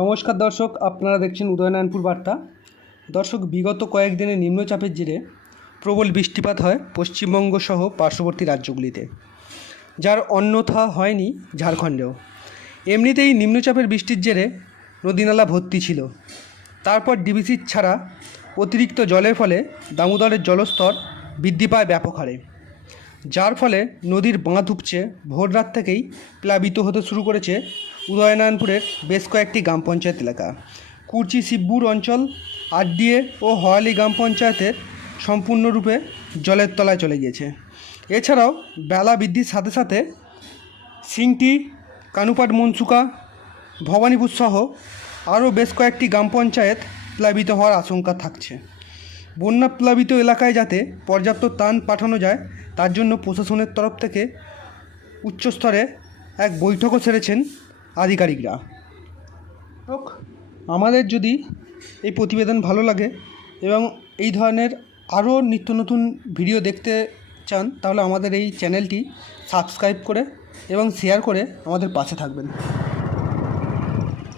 নমস্কার দর্শক, আপনারা দেখছেন উদয়নারায়ণপুর বার্তা। দর্শক, বিগত কয়েকদিনে নিম্নচাপের জেরে প্রবল বৃষ্টিপাত হয় পশ্চিমবঙ্গ সহ পার্শ্ববর্তী রাজ্যগুলিতে, যার অন্যথা হয়নি ঝাড়খণ্ডেও। এমনিতেই নিম্নচাপের বৃষ্টির জেরে নদীনালা ভর্তি ছিল, তারপর ডিবিসি ছাড়া অতিরিক্ত জলের ফলে দামোদরের জলস্তর বৃদ্ধি পায় ব্যাপক হারে, যার ফলে নদীর বাঁধ উপচে ভোররাত থেকেই প্লাবিত হতে শুরু করেছে উদয়নারায়ণপুরের বেশ কয়েকটি গ্রাম পঞ্চায়েত এলাকা। কুর্চি শিবপুর অঞ্চল, আরডিএ ও হওয়ালি গ্রাম পঞ্চায়েতের সম্পূর্ণরূপে জলের তলায় চলে গিয়েছে। এছাড়াও বেলা বৃদ্ধির সাথে সাথে সিংটি, কানুপাট, মনসুকা, ভবানীপুর সহ আরও বেশ কয়েকটি গ্রাম পঞ্চায়েত প্লাবিত হওয়ার আশঙ্কা থাকছে। বন্যা প্লাবিত এলাকায় যাতে পর্যাপ্ত ত্রাণ পাঠানো যায়, তার জন্য প্রশাসনের তরফ থেকে উচ্চস্তরে এক বৈঠকও সেরেছেন আধিকারিকরা। আমাদের যদি এই প্রতিবেদন ভালো লাগে এবং এই ধরনের আরও নিত্য নতুন ভিডিও দেখতে চান, তাহলে আমাদের এই চ্যানেলটি সাবস্ক্রাইব করে এবং শেয়ার করে আমাদের পাশে থাকবেন।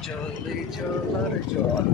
জল